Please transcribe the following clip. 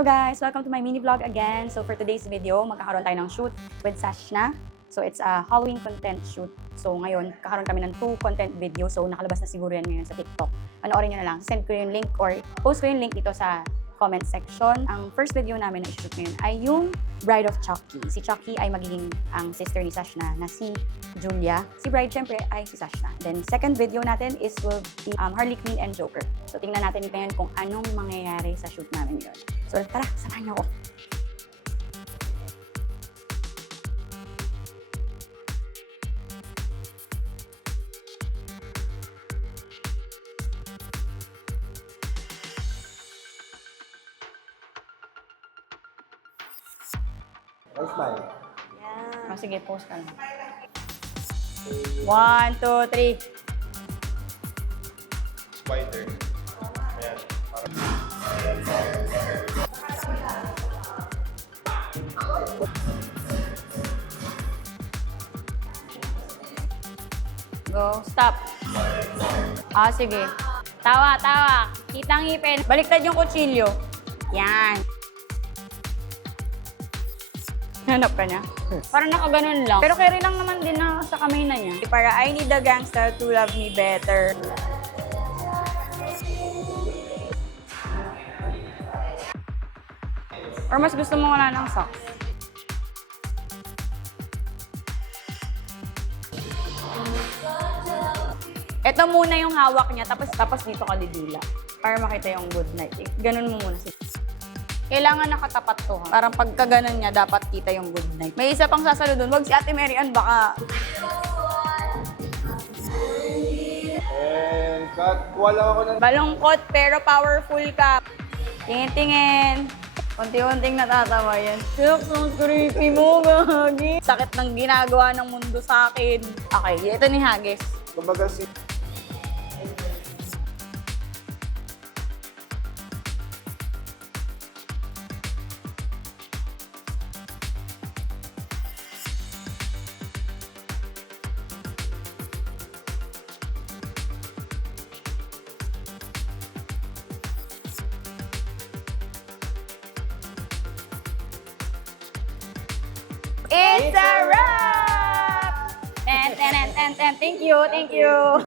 Hello guys! Welcome to my mini vlog again. So for today's video, magkakaroon tayo ng shoot with Sashna. So it's a Halloween content shoot. So ngayon, kakaroon kami ng 2 content video. So nakalabas na siguro yan ngayon sa TikTok. Panoorin nyo na lang. Send ko yung link or post ko yung link dito sa comment section. Ang first video namin na i-shoot ngayon ay yung Bride of Chucky. Si Chucky ay magiging ang sister ni Sashna na si Julia. Si Bride, syempre, ay si Sashna. Then, second video natin will be Harley Quinn and Joker. So, tingnan natin ngayon kung anong mangyayari sa shoot namin yun. So, tara, samahan niyo ako. Smile. Oh, sige, post ka lang. 1, 2, 3. Spider. Ayan. Go, stop. Ah, sige. Tawa, tawa. Kitang ngipin. Baliktad yung kutsilyo. Yan. Hanap ka niya? Parang nakaganon lang. Pero carry lang naman din na sa kamay na niya. Para I need a gangster to love me better. Or mas gusto mo wala ng socks? Ito muna yung hawak niya, tapos dito ka didila. Para makita yung good night. Ganun mo muna. Kailangan nakatapat to. Parang pagka ganun niya, dapat kita yung good night. May isa pang sasalo dun. Wag si Ate Mary Ann, baka... And cut. Wala ako ng... Balungkot pero powerful ka. Tingin-tingin. Unti-unting natatawa yan. Silok, ang creepy mo, Gagi. Sakit ng ginagawa ng mundo sa akin. Okay, ito ni Haggis. Kumbaga si... It's a wrap! Ten. Thank you, thank you.